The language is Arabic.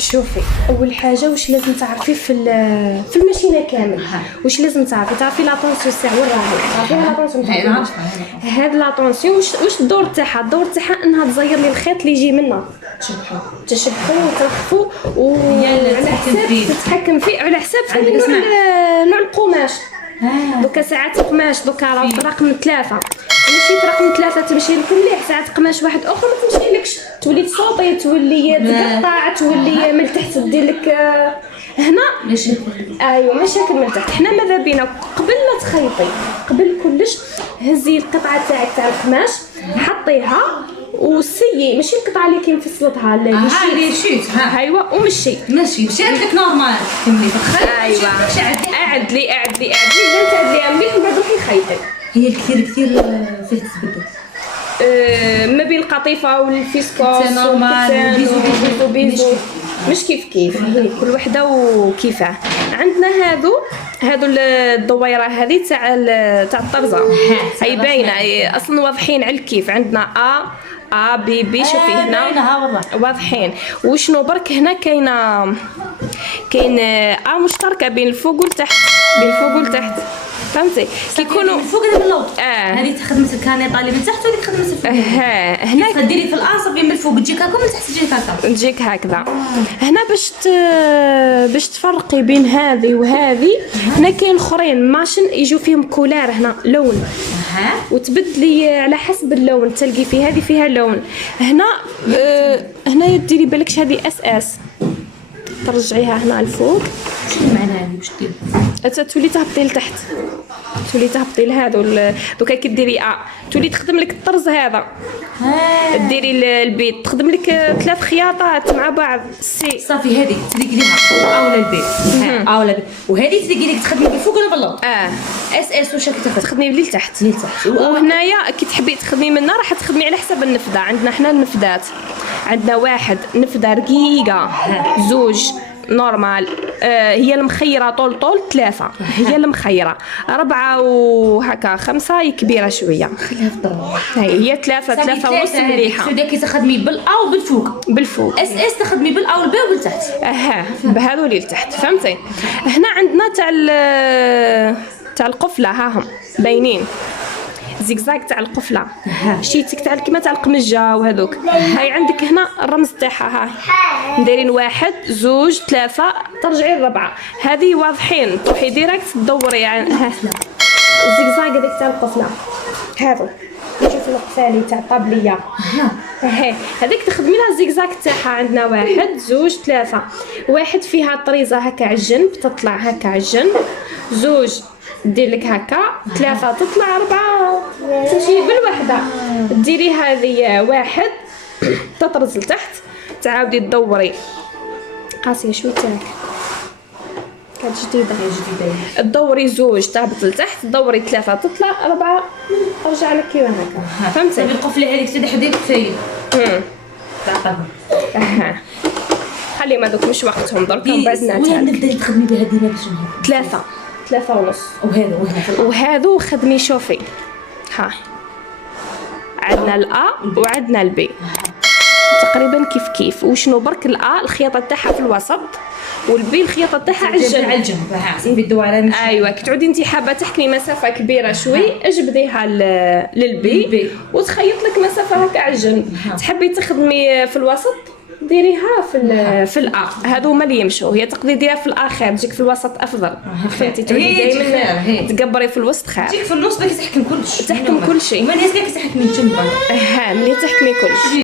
شوفي اول حاجه واش لازم تعرفي في الماشينه كامل. واش لازم تعرفي لاطونسيون تاع وراها، تعرفي لاطونسيون هاد لاطونسيون واش الدور تاعها انها تزير لي الخيط اللي يجي منها، تشبحو وترخفو وعلى حساب تتحكم فيه على حساب نوع القماش. دوكا ساعات قماش دوكا رقم 3 ماشي في رقم 3 تمشي لك مليح، ساعات قماش واحد اخر ما تمشيلكش، تولي تصوطي، تولي تقطع، تولي من تحت دير لك هنا ماشي. ايوا مشاكل من تحت. حنا ماذا بينا قبل ما تخيطي، قبل كلش هزي القطعه تاعك تاع القماش حطيها وسيي، ماشي القطعه اللي كاين فصلتها هذه شيت ايوا ومشي مشيت لك نورمال كملي دخل. ايوا اعدلي الا تعدليها مليح من بعد روحي خيطي. هي كثير فيه تبدل ما بين القطيفه والفيسكوس نورمال بيزو مش كيف هي كل وحده وكيفاه. عندنا هادو الدويره هذه تاع الطرزه هي باينه اصلا واضحين على الكيف. عندنا بي شوفي هنا واضحين. وشنو برك هنا كاين مشتركه بين الفوق والتحت، فهمتي كيكونوا فوق من اللوط. هذه تخدمت الكانيطه اللي من تحت وهذيك خدمت الفوق. هنا ديري في الصافي من الفوق تجيك هكا ومن تحت تجيك هكذا. هنا باش تفرقي بين هذه وهذه. هنا كاين اخرين ماشين يجوا فيهم كولار هنا لون وتبدلي على حسب اللون. تلقي في هذه فيها لون. هنا ديري بالك هذه اس ترجعيها هنا الفوق. شنو معنى هذه واش دير؟ تولي تهبطي لتحت، تولي تهبطي لهادو دوكا كديري تولي تخدم لك الطرز هذا. ديري البيت تخدم لك 3 خياطات مع بعض. صافي هذه تديري ليها ولا البيت وهذه تديري لك تخدمي بالفوق ولا باللوط. اس واش تخدمي لتحت. وهنايا كي تحبي تخدمي منها راح تخدمي على حسب النفذه. عندنا حنا النفذات، عندنا 1 نفذه رقيقه، 2 نورمال هي المخيره طول 3 هي المخيره، 4 وهكا 5 هي كبيره شويه. خليها في الدور. هي 3 ونص مليحه. داكي تخدمي بالفوق اس تخدمي والبي وبالتحت. بهذو اللي لتحت فهمتي. هنا عندنا تاع القفله هم باينين زيكزاك تاع القفله، شيتك تاع كيما تاع القمجه وهذوك. هاي عندك هنا الرمز تاعها دايرين 1 2 3 ترجعي ل4. هذه واضحين تروحي ديريكت تدوري الزيكزاك هذيك تاع القفله. هذو نشوف القفالي تاع الطابليه هذيك تخدمي لها الزيكزاك تاعها. عندنا 1 2 3 1 فيها طريزه هكا على الجنب تطلع هكا على الجنب، 2 دير لك هكا، 3 تطلع، 4 تمشي بالوحده. ديري هذه 1 تطرز لتحت، تعاودي تدوري قاسيه شويه تاعك كانت جديده تدوري 2 تهبط لتحت، تدوري 3 تطلع، 4 ارجع لك كيما هكا. فهمتي القفله هذيك تدي حديك كثير خلي دوك مش وقتهم درك من بعد نعتمد. وين نبدا تخدمي بها ديما باش 3 ونص. وهذو خدمي شوفي عندنا وعندنا البي تقريبا كيف. وشنو برك الخياطه تاعها في الوسط والبي الخياطه تاعها على الجنب. صافي الدوران. ايوا كي تعودي انت حابه تحكمي مسافه كبيره شوي اجبديها للبي وتخيط لك مسافه هكا على الجنب. تحبي تخدمي في الوسط ديريها في هادو هما اللي يمشوا. هي تقدري ديريها في الاخر تجيك في الوسط افضل. فهمتي تعودي دائما تكبري في الوسط خير. تجيك في النص باش تحكم كلشي كل شيء. وما الناس كيف تحكمي تما ملي تحكمي كلشي.